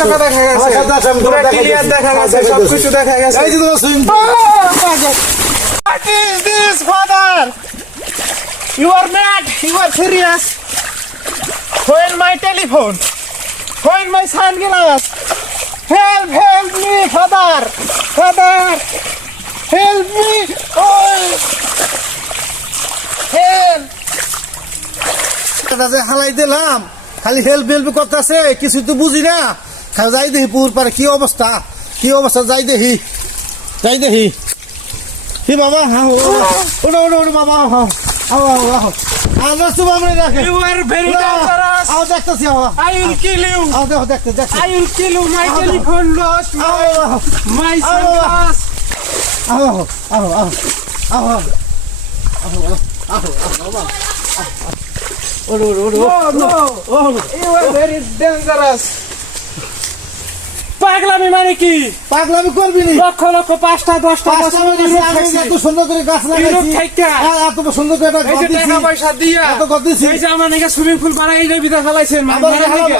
টাকা দেখা গেছে, পুরো ক্লিয়ার দেখা গেছে, সবকিছু দেখা গেছে। এই যে তোমার swing What is this, father? You are mad? You are serious? When my telephone? When my sunglass? Help me, father! Father! Help me! Oh! Help! যে হালাই দিলাম খালি হেল্প হেল্প করতেছে, কিছু তো বুঝি না। খালি যাই দেখি পুর পারে কি অবস্থা, যাই দেখি হি বাবা। হ্যাঁ ওটা বাবা। You are very dangerous! দেখতেছি I will kill you! দেখতে I will kill you! My telephone lost! My sunglass! No! You are very dangerous! পাগলামি মানে কি? পাগলামি করবি নি? লক্ষ লক্ষ 5টা 10টা বছর এত সুন্দর করে গাছ লাগাইছি, এত সুন্দর করে এই যে টাকা পয়সা দিয়া এত কর দিছি। এই যে আমার নাকি সুইমিং পুল বানাই এই বিদা ফেলাইছেন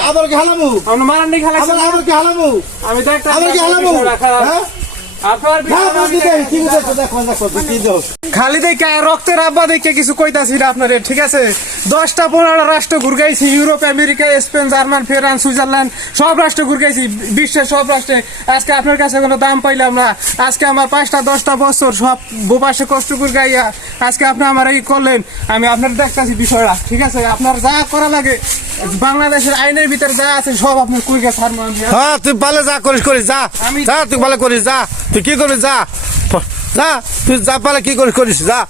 আবার কি হালামু? আমরা মারান নাকি ফেলাইছেন আবার কি হালামু? আমি দেখতে আবার কি হালামু? হ্যাঁ আপনার খালি দেখে রক্তের আব্বা দেখে কিছু কইতাছি না আপনারে, ঠিক আছে? 10টা 15টা রাষ্ট্র ঘুরগাইছি, Europe, America, Spain, German, France, Switzerland, সব রাষ্ট্র ঘুরগাইছি, বিশ্বের সব রাষ্ট্রে। আজকে আপনার কাছে কোনো দাম পাইলাম না। আজকে আমার 5টা 10টা বছর সব বোপাশে কষ্ট ঘুরগাইয়া আজকে আপনি আমার এই করলেন। আমি আপনার দেখতেছি বিষয়টা, ঠিক আছে? আপনার যা করা লাগে বাংলাদেশের আইনের ভিতরে যা আছে সব আপনার কুইকে ছাড়বো আমি। হ্যাঁ তুই ভালো যা করিস যা, তুই ভালো করিস যা, তুই কি করিস যা, তুই যা পালে কি করিস যা।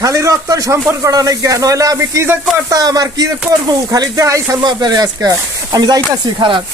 খালি রক্তের সম্পর্কটা নাই, নইলে আমি কি যে করতাম আর কি করবো, খালি দেখাই ছাড়বো আপনার আজকে। আমি যাইতাছি খারাপ।